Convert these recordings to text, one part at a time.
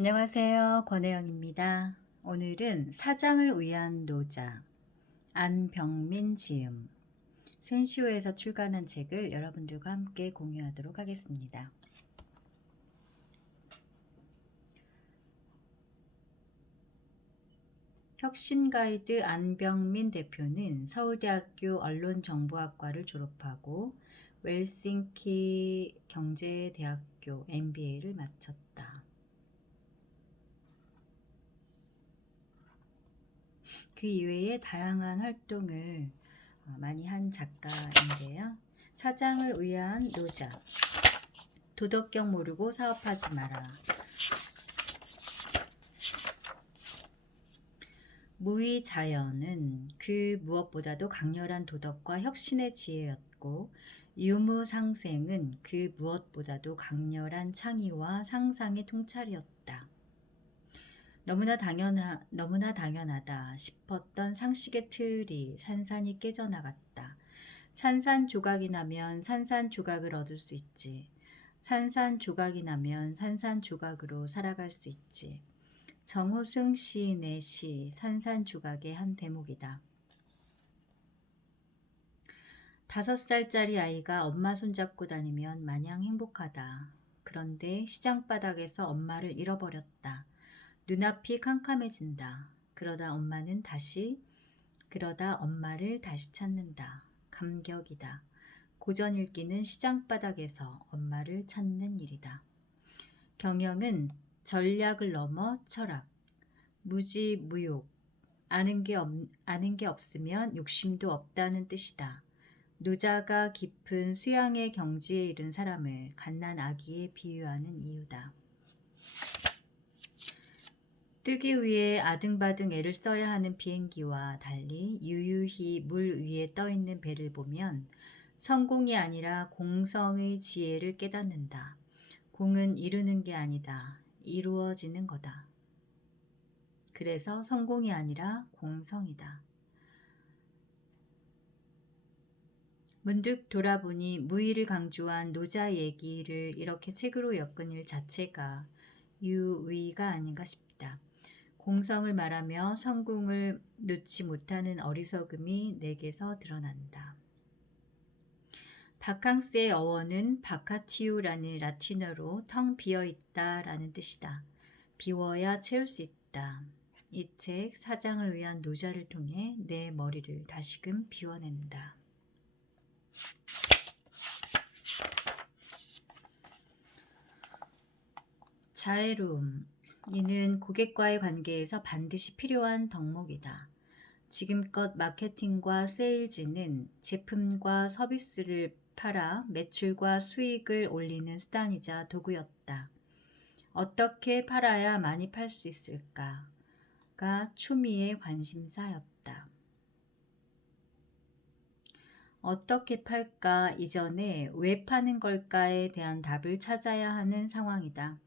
안녕하세요. 권혜영입니다. 오늘은 사장을 위한 노자, 안병민 지음, 센시오에서 출간한 책을 여러분들과 함께 공유하도록 하겠습니다. 혁신가이드 안병민 대표는 서울대학교 언론정보학과를 졸업하고 웰싱키 경제대학교 MBA를 마쳤다. 그 이외에 다양한 활동을 많이 한 작가인데요. 사장을 위한 노자, 도덕경 모르고 사업하지 마라, 무의자연은 그 무엇보다도 강렬한 도덕과 혁신의 지혜였고, 유무상생은 그 무엇보다도 강렬한 창의와 상상의 통찰이었다. 너무나 당연하다 싶었던 상식의 틀이 산산이 깨져나갔다. 산산조각이 나면 산산조각을 얻을 수 있지. 산산조각이 나면 산산조각으로 살아갈 수 있지. 정호승 시인의 시 산산조각의 한 대목이다. 5살짜리 아이가 엄마 손잡고 다니면 마냥 행복하다. 그런데 시장바닥에서 엄마를 잃어버렸다. 눈앞이 캄캄해진다. 그러다 엄마를 다시 찾는다. 감격이다. 고전 읽기는 시장바닥에서 엄마를 찾는 일이다. 경영은 전략을 넘어 철학, 무지무욕, 아는 게 없으면 욕심도 없다는 뜻이다. 노자가 깊은 수양의 경지에 이른 사람을 갓난 아기에 비유하는 이유다. 뜨기 위해 아등바등 애를 써야 하는 비행기와 달리 유유히 물 위에 떠있는 배를 보면 성공이 아니라 공성의 지혜를 깨닫는다. 공은 이루는 게 아니다. 이루어지는 거다. 그래서 성공이 아니라 공성이다. 문득 돌아보니 무의를 강조한 노자 얘기를 이렇게 책으로 엮은 일 자체가 유의가 아닌가 싶다. 공성을 말하며 성공을 놓지 못하는 어리석음이 내게서 드러난다. 바캉스의 어원은 바카티우라는 라틴어로 텅 비어있다 라는 뜻이다. 비워야 채울 수 있다. 이 책 사장을 위한 노자를 통해 내 머리를 다시금 비워낸다. 자애로움. 이는 고객과의 관계에서 반드시 필요한 덕목이다. 지금껏 마케팅과 세일즈는 제품과 서비스를 팔아 매출과 수익을 올리는 수단이자 도구였다. 어떻게 팔아야 많이 팔 수 있을까가 초미의 관심사였다. 어떻게 팔까 이전에 왜 파는 걸까에 대한 답을 찾아야 하는 상황이다.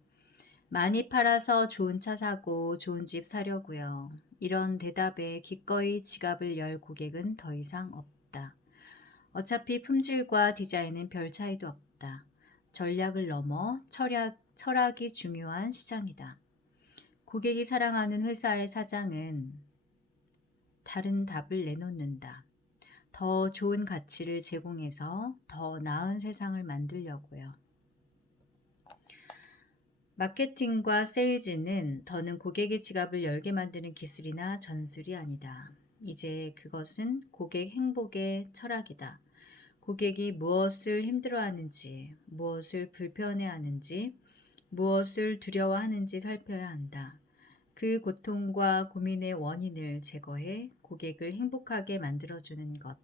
많이 팔아서 좋은 차 사고 좋은 집 사려고요. 이런 대답에 기꺼이 지갑을 열 고객은 더 이상 없다. 어차피 품질과 디자인은 별 차이도 없다. 전략을 넘어 철학이 중요한 시장이다. 고객이 사랑하는 회사의 사장은 다른 답을 내놓는다. 더 좋은 가치를 제공해서 더 나은 세상을 만들려고요. 마케팅과 세일즈는 더는 고객의 지갑을 열게 만드는 기술이나 전술이 아니다. 이제 그것은 고객 행복의 철학이다. 고객이 무엇을 힘들어하는지, 무엇을 불편해하는지, 무엇을 두려워하는지 살펴야 한다. 그 고통과 고민의 원인을 제거해 고객을 행복하게 만들어주는 것.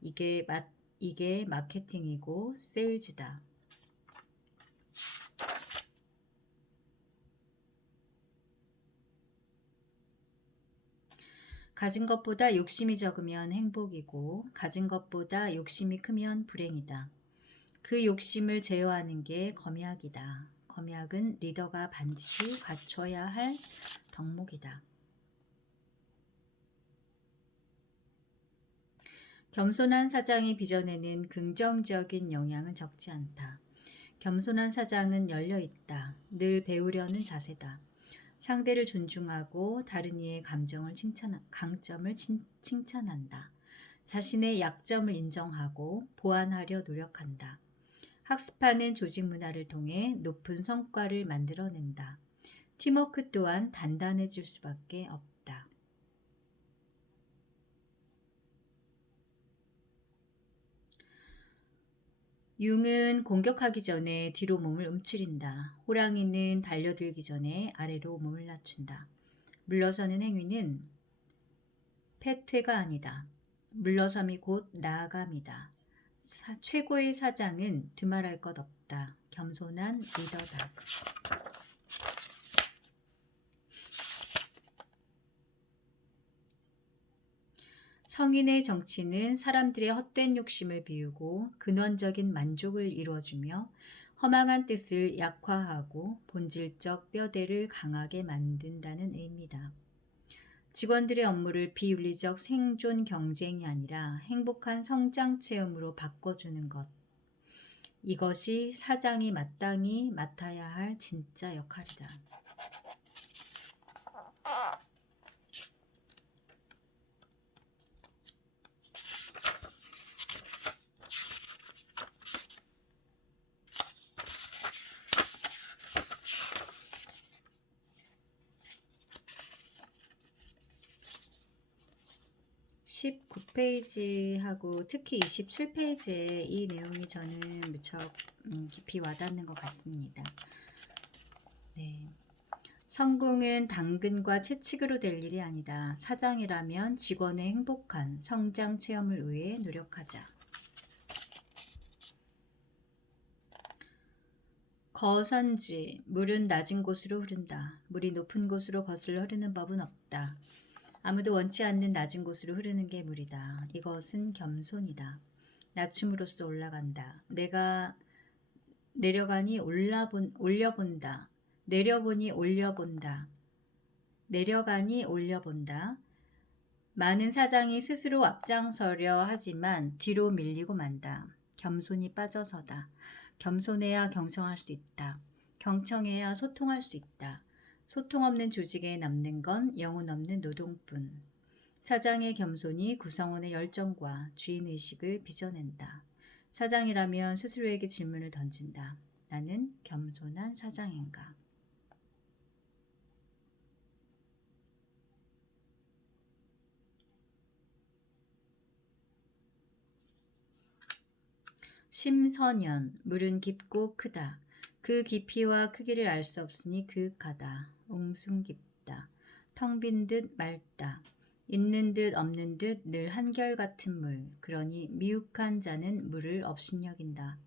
이게 마케팅이고 세일즈다. 가진 것보다 욕심이 적으면 행복이고 가진 것보다 욕심이 크면 불행이다. 그 욕심을 제어하는 게 검약이다. 검약은 리더가 반드시 갖춰야 할 덕목이다. 겸손한 사장이 빚어내는 긍정적인 영향은 적지 않다. 겸손한 사장은 열려있다. 늘 배우려는 자세다. 상대를 존중하고 다른 이의 강점을 칭찬한다. 자신의 약점을 인정하고 보완하려 노력한다. 학습하는 조직 문화를 통해 높은 성과를 만들어낸다. 팀워크 또한 단단해질 수밖에 없다. 융은 공격하기 전에 뒤로 몸을 움츠린다. 호랑이는 달려들기 전에 아래로 몸을 낮춘다. 물러서는 행위는 패퇴가 아니다. 물러섬이 곧 나아감이다. 최고의 사장은 두말할 것 없다. 겸손한 리더다. 성인의 정치는 사람들의 헛된 욕심을 비우고 근원적인 만족을 이루어주며 허망한 뜻을 약화하고 본질적 뼈대를 강하게 만든다는 의미다. 직원들의 업무를 비윤리적 생존 경쟁이 아니라 행복한 성장 체험으로 바꿔주는 것. 이것이 사장이 마땅히 맡아야 할 진짜 역할이다. 19페이지하고 특히 27페이지에 이 내용이 저는 무척 깊이 와닿는 것 같습니다. 네. 성공은 당근과 채찍으로 될 일이 아니다. 사장이라면 직원의 행복한 성장 체험을 위해 노력하자. 거선지, 물은 낮은 곳으로 흐른다. 물이 높은 곳으로 거슬러 흐르는 법은 없다. 아무도 원치 않는 낮은 곳으로 흐르는 게 물이다. 이것은 겸손이다. 낮춤으로써 올라간다. 내가 내려가니 올려본다. 내려보니 올려본다. 내려가니 올려본다. 많은 사장이 스스로 앞장서려 하지만 뒤로 밀리고 만다. 겸손이 빠져서다. 겸손해야 경청할 수 있다. 경청해야 소통할 수 있다. 소통 없는 조직에 남는 건 영혼 없는 노동뿐. 사장의 겸손이 구성원의 열정과 주인의식을 빚어낸다. 사장이라면 스스로에게 질문을 던진다. 나는 겸손한 사장인가? 심선연, 물은 깊고 크다. 그 깊이와 크기를 알 수 없으니 그윽하다. 웅숭 깊다. 텅 빈 듯 맑다. 있는 듯 없는 듯 늘 한결같은 물. 그러니 미혹한 자는 물을 업신여긴다.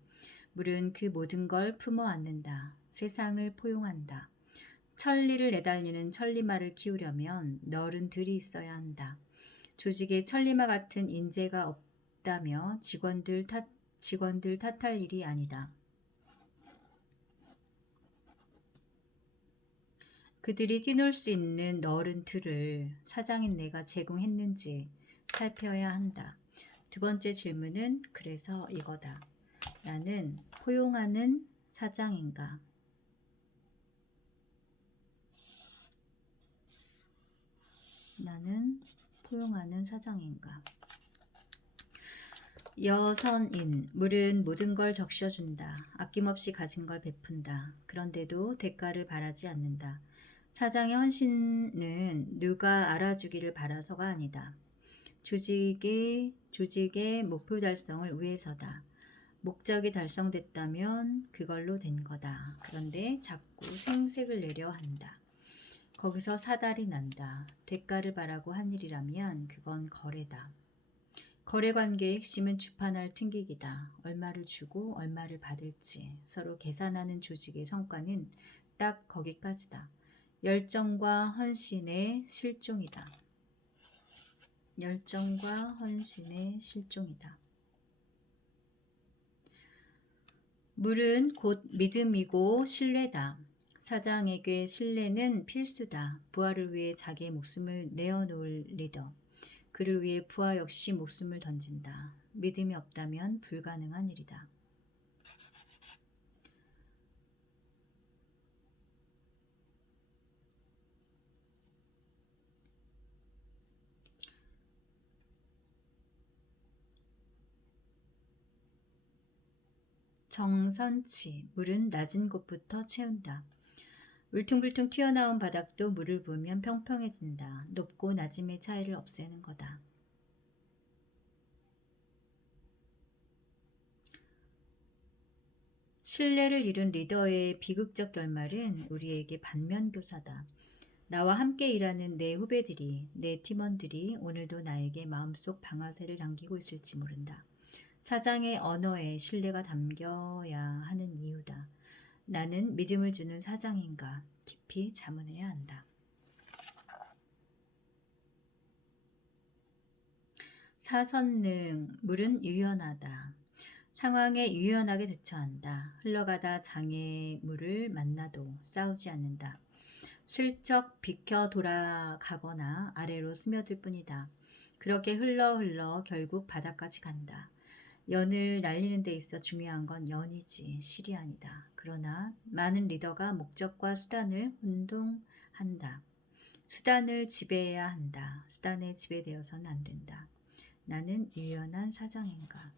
물은 그 모든 걸 품어 안는다. 세상을 포용한다. 천리를 내달리는 천리마를 키우려면 너른 들이 있어야 한다. 조직에 천리마 같은 인재가 없다며 직원들 탓할 일이 아니다. 그들이 뛰놀 수 있는 너른 틀을 사장인 내가 제공했는지 살펴야 한다. 두 번째 질문은 그래서 이거다. 나는 포용하는 사장인가? 나는 포용하는 사장인가? 여선인, 물은 모든 걸 적셔준다. 아낌없이 가진 걸 베푼다. 그런데도 대가를 바라지 않는다. 사장의 헌신은 누가 알아주기를 바라서가 아니다. 조직의 목표 달성을 위해서다. 목적이 달성됐다면 그걸로 된 거다. 그런데 자꾸 생색을 내려 한다. 거기서 사달이 난다. 대가를 바라고 한 일이라면 그건 거래다. 거래관계의 핵심은 주판할 튕기기다. 얼마를 주고 얼마를 받을지 서로 계산하는 조직의 성과는 딱 거기까지다. 열정과 헌신의 실종이다. 열정과 헌신의 실종이다. 물은 곧 믿음이고 신뢰다. 사장에게 신뢰는 필수다. 부하를 위해 자기의 목숨을 내어놓을 리더. 그를 위해 부하 역시 목숨을 던진다. 믿음이 없다면 불가능한 일이다. 정선치, 물은 낮은 곳부터 채운다. 울퉁불퉁 튀어나온 바닥도 물을 부으면 평평해진다. 높고 낮음의 차이를 없애는 거다. 신뢰를 잃은 리더의 비극적 결말은 우리에게 반면교사다. 나와 함께 일하는 내 후배들이, 내 팀원들이 오늘도 나에게 마음속 방아쇠를 당기고 있을지 모른다. 사장의 언어에 신뢰가 담겨야 하는 이유다. 나는 믿음을 주는 사장인가 깊이 자문해야 한다. 사선능, 물은 유연하다. 상황에 유연하게 대처한다. 흘러가다 장애물을 만나도 싸우지 않는다. 슬쩍 비켜 돌아가거나 아래로 스며들 뿐이다. 그렇게 흘러 결국 바닥까지 간다. 연을 날리는 데 있어 중요한 건 연이지 실이 아니다. 그러나 많은 리더가 목적과 수단을 혼동한다. 수단을 지배해야 한다. 수단에 지배되어서는 안 된다. 나는 유연한 사장인가?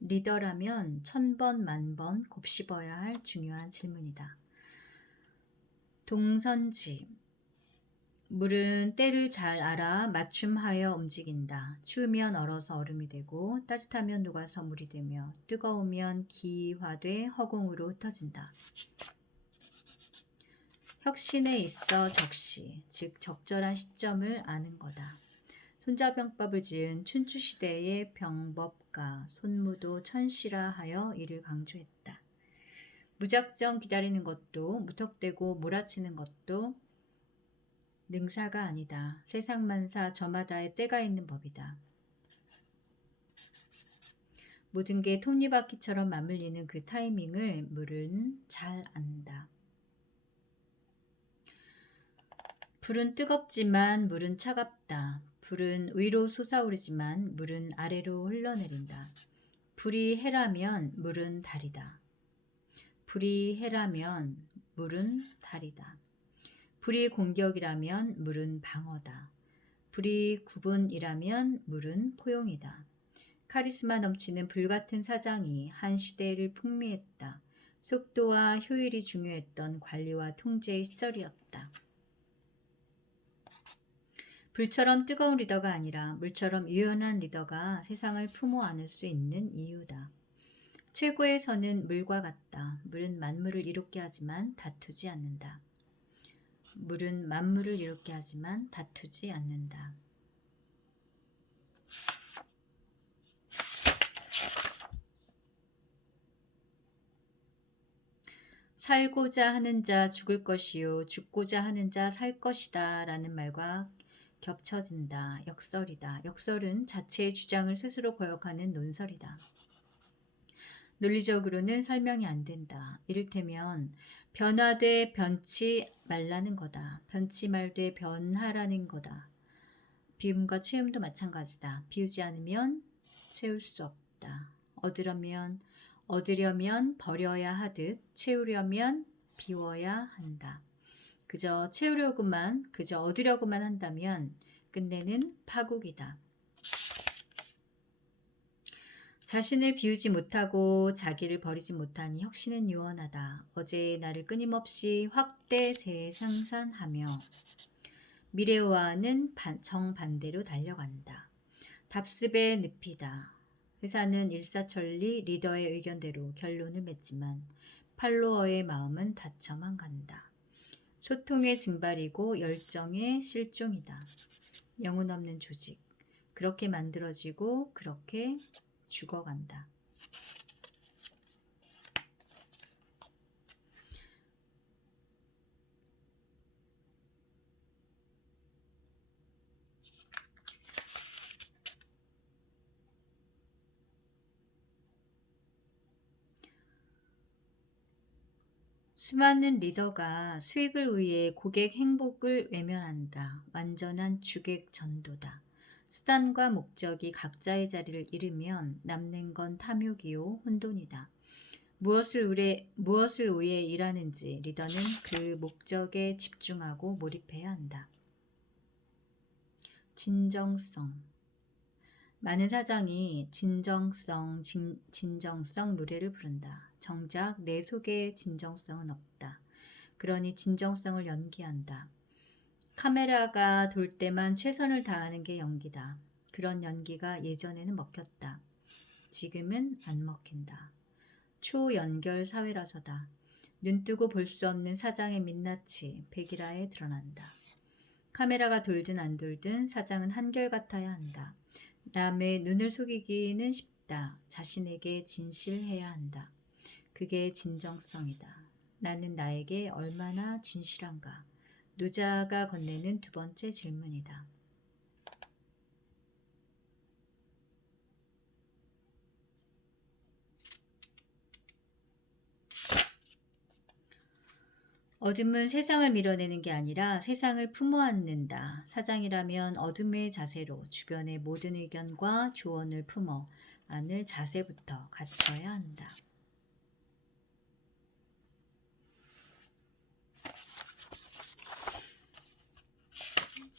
리더라면 1000번 만번 곱씹어야 할 중요한 질문이다. 동선지, 물은 때를 잘 알아 맞춤하여 움직인다. 추우면 얼어서 얼음이 되고 따뜻하면 녹아서 물이 되며 뜨거우면 기화돼 허공으로 흩어진다. 혁신에 있어 적시, 즉 적절한 시점을 아는 거다. 손자병법을 지은 춘추시대의 병법가 손무도 천시라 하여 이를 강조했다. 무작정 기다리는 것도 무턱대고 몰아치는 것도 능사가 아니다. 세상만사 저마다의 때가 있는 법이다. 모든 게 톱니바퀴처럼 맞물리는 그 타이밍을 물은 잘 안다. 불은 뜨겁지만 물은 차갑다. 불은 위로 솟아오르지만 물은 아래로 흘러내린다. 불이 해라면 물은 달이다. 불이 해라면 물은 달이다. 불이 공격이라면 물은 방어다. 불이 구분이라면 물은 포용이다. 카리스마 넘치는 불같은 사장이 한 시대를 풍미했다. 속도와 효율이 중요했던 관리와 통제의 시절이었다. 불처럼 뜨거운 리더가 아니라 물처럼 유연한 리더가 세상을 품어 안을 수 있는 이유다. 최고의 선은 물과 같다. 물은 만물을 이롭게 하지만 다투지 않는다. 물은 만물을 이롭게 하지만 다투지 않는다. 살고자 하는 자 죽을 것이요 죽고자 하는 자 살 것이다 라는 말과 겹쳐진다. 역설이다. 역설은 자체의 주장을 스스로 거역하는 논설이다. 논리적으로는 설명이 안 된다. 이를테면 변화돼 변치 말라는 거다. 변치 말되 변하라는 거다. 비움과 채움도 마찬가지다. 비우지 않으면 채울 수 없다. 얻으려면 버려야 하듯 채우려면 비워야 한다. 그저 채우려고만, 그저 얻으려고만 한다면 끝내는 파국이다. 자신을 비우지 못하고 자기를 버리지 못하니 혁신은 유언하다. 어제의 나를 끊임없이 확대 재생산하며 미래와는 정반대로 달려간다. 답습의 늪이다. 회사는 일사천리 리더의 의견대로 결론을 맺지만 팔로워의 마음은 닫혀만 간다. 소통의 증발이고 열정의 실종이다. 영혼 없는 조직. 그렇게 만들어지고 그렇게 죽어간다. 수많은 리더가 수익을 위해 고객 행복을 외면한다. 완전한 주객 전도다. 수단과 목적이 각자의 자리를 잃으면 남는 건 탐욕이요 혼돈이다. 무엇을 위해 일하는지 리더는 그 목적에 집중하고 몰입해야 한다. 진정성. 많은 사장이 진정성 노래를 부른다. 정작 내 속에 진정성은 없다. 그러니 진정성을 연기한다. 카메라가 돌 때만 최선을 다하는 게 연기다. 그런 연기가 예전에는 먹혔다. 지금은 안 먹힌다. 초연결 사회라서다. 눈뜨고 볼 수 없는 사장의 민낯이 백일화에 드러난다. 카메라가 돌든 안 돌든 사장은 한결같아야 한다. 남의 눈을 속이기는 쉽다. 자신에게 진실해야 한다. 그게 진정성이다. 나는 나에게 얼마나 진실한가? 노자가 건네는 두 번째 질문이다. 어둠은 세상을 밀어내는 게 아니라 세상을 품어안는다. 사장이라면 어둠의 자세로 주변의 모든 의견과 조언을 품어 안을 자세부터 갖춰야 한다.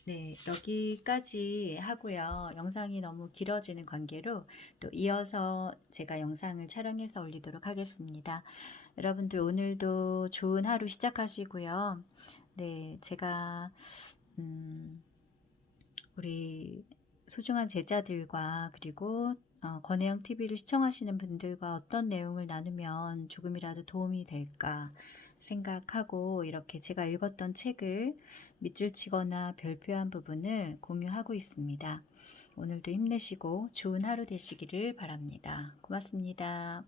네, 여기까지 하고요. 영상이 너무 길어지는 관계로 또 이어서 제가 영상을 촬영해서 올리도록 하겠습니다. 여러분들 오늘도 좋은 하루 시작하시고요. 네, 제가 우리 소중한 제자들과 그리고 권혜영 TV를 시청하시는 분들과 어떤 내용을 나누면 조금이라도 도움이 될까 생각하고 이렇게 제가 읽었던 책을 밑줄 치거나 별표한 부분을 공유하고 있습니다. 오늘도 힘내시고 좋은 하루 되시기를 바랍니다. 고맙습니다.